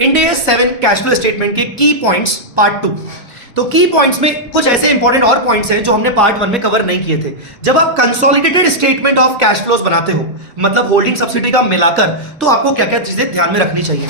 India 7 cash flow statement के की points part 2। तो की पॉइंट्स में कुछ ऐसे इंपॉर्टेंट और पॉइंट्स हैं जो हमने पार्ट 1 में कवर नहीं किए थे। जब आप consolidated statement of cash flows बनाते हो, मतलब होल्डिंग सब्सिडी का मिलाकर, तो आपको क्या क्या चीजें ध्यान में रखनी चाहिए।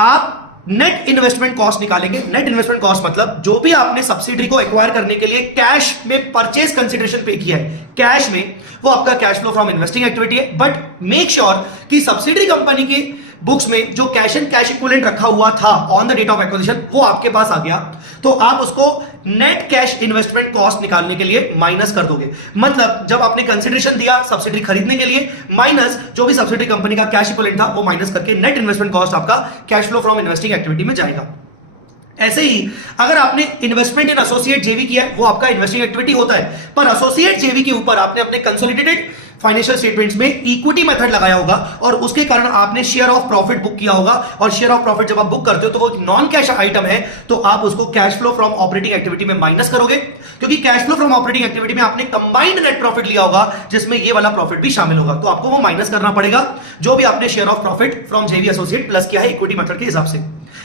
आप नेट इन्वेस्टमेंट कॉस्ट निकालेंगे। नेट इन्वेस्टमेंट कॉस्ट मतलब जो भी आपने सब्सिडी को एक्वायर करने के लिए कैश में परचेज कंसिडरेशन पे किया है, कैश में, वो आपका cash flow from investing activity है। बट मेक श्योर कि सब्सिडी कंपनी की बुक्स में जो कैश एंड कैश इक्विवेलेंट रखा हुआ था on the date of acquisition, वो आपके पास आ गया, तो आप उसको नेट कैश इन्वेस्टमेंट कॉस्ट निकालने के लिए माइनस कर दोगे। मतलब जब आपने कंसिडरेशन दिया सब्सिडी खरीदने के लिए, माइनस जो भी सब्सिडी कंपनी का कैश इक्विवेलेंट था, वो माइनस करके नेट इन्वेस्टमेंट कॉस्ट आपका cash flow from investing activity में जाएगा। ऐसे ही अगर आपने इन्वेस्टमेंट इन एसोसिएट जेवी किया है, वो आपका इन्वेस्टिंग एक्टिविटी होता है, पर एसोसिएट जेवी के ऊपर आपने अपने कंसोलिडेटेड फाइनेंशियल स्टेटमेंट्स में इक्विटी मेथड लगाया होगा और उसके कारण आपने शेयर ऑफ प्रॉफिट बुक किया होगा। और शेयर ऑफ प्रॉफिट जब आप बुक करते हो तो वो एक नॉन कैश आइटम है, तो आप उसको cash flow from operating activity में माइनस करोगे, क्योंकि cash flow from operating activity में आपने कंबाइंड नेट प्रॉफिट लिया होगा जिसमें ये वाला प्रॉफिट भी शामिल होगा, तो आपको वो माइनस करना पड़ेगा जो भी आपने शेयर ऑफ प्रॉफिट फ्रॉम जेवी एसोसिएट प्लस किया है इक्विटी मेथड के हिसाब से।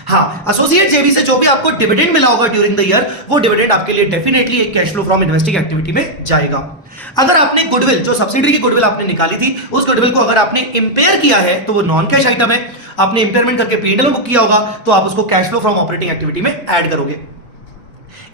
हाँ, एसोसिएट जेवी से जो भी आपको डिविडेंड मिला होगा ड्यूरिंग द ईयर, वो डिविडेंड आपके लिए डेफिनेटली एक cash flow from investing activity में जाएगा। अगर आपने गुडविल, जो सब्सिडी की गुडविल आपने निकाली थी, उस गुडविल को अगर आपने इंपेयर किया है तो वो नॉन कैश आइटम है। आपने इंपेयरमेंट करके पीएनएल में बुक किया होगा, तो आप उसको cash flow from operating activity में ऐड करोगे।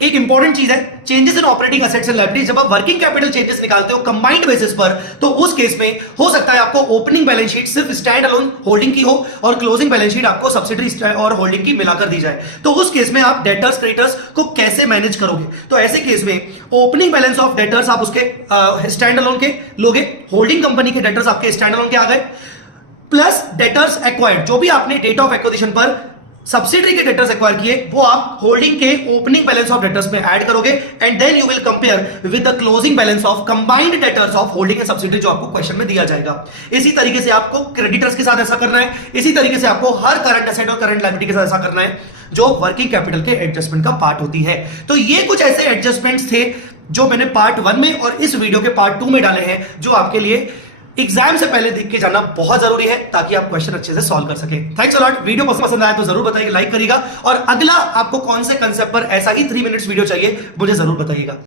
एक इंपॉर्टेंट चीज है changes in operating assets and liabilities. जब आप वर्किंग कैपिटल चेंजेस निकालते हो कंबाइंड बेसिस पर, तो उस केस में हो सकता है आपको ओपनिंग बैलेंस शीट सिर्फ स्टैंड अलोन होल्डिंग की हो और क्लोजिंग बैलेंस शीट आपको सब्सिडरी और होल्डिंग की मिलाकर दी जाए। तो उस केस में आप डेटर्स क्रेडिटर्स को कैसे मैनेज करोगे? तो ऐसे केस में ओपनिंग बैलेंस ऑफ डेटर्स आप उसके स्टैंड अलोन के लोगे, होल्डिंग कंपनी के डेटर्स आपके स्टैंड अलोन के आ गए, प्लस डेटर्स एक्वायर्ड, जो भी आपने डेट ऑफ एक्विजिशन पर सब्सिडरी के डेटर्स एक्वायर किए, वो आप होल्डिंग के ओपनिंग बैलेंस ऑफ डेटर्स में ऐड करोगे, and then you will compare with the closing balance of combined debtors of holding and subsidiary, जो आपको क्वेश्चन में दिया जाएगा। इसी तरीके से आपको क्रेडिटर्स के साथ ऐसा करना है, इसी तरीके से आपको हर करंट एसेट और करंट लायबिलिटी के साथ ऐसा करना है जो वर्किंग कैपिटल के एडजस्टमेंट का पार्ट होती है। तो ये कुछ ऐसे एडजस्टमेंट्स थे जो मैंने पार्ट 1 में और इस वीडियो के पार्ट 2 में डाले हैं, जो आपके लिए एग्जाम से पहले देख के जाना बहुत जरूरी है ताकि आप क्वेश्चन अच्छे से सॉल्व कर सके। Thanks a lot. वीडियो पसंद आया तो जरूर बताइए, लाइक करिएगा, और अगला आपको कौन से कंसेप्ट पर ऐसा ही 3 मिनट्स वीडियो चाहिए मुझे जरूर बताइएगा।